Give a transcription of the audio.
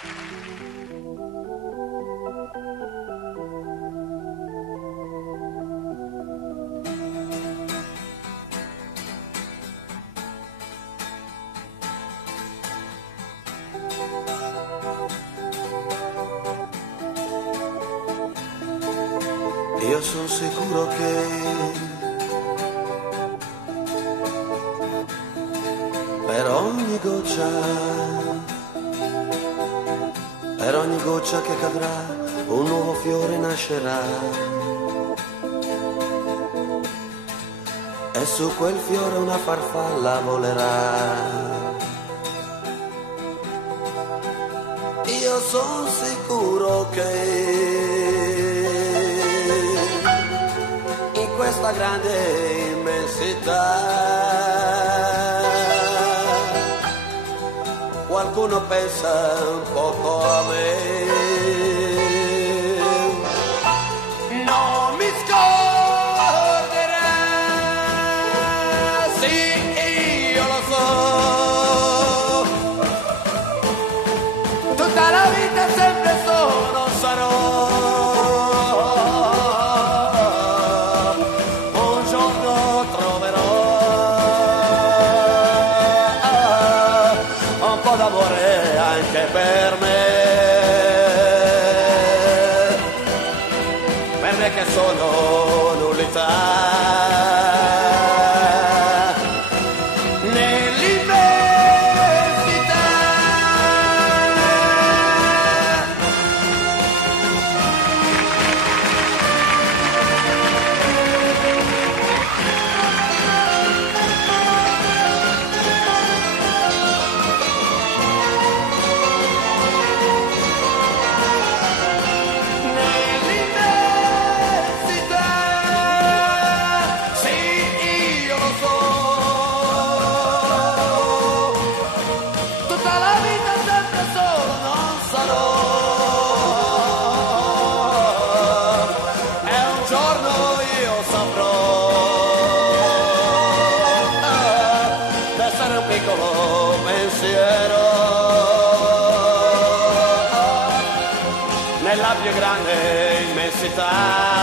Io sono sicuro che per ogni goccia che cadrà, un nuovo fiore nascerà. E su quel fiore una farfalla volerà. Io sono sicuro che in questa grande immensità qualcuno pensa un poco a me. Non mi scorderai, sì, io lo so, tutta la vita sempre sono sarò. Un giorno troverò un po' d'amore anche per me che sono nullità. Nella più grande immensità.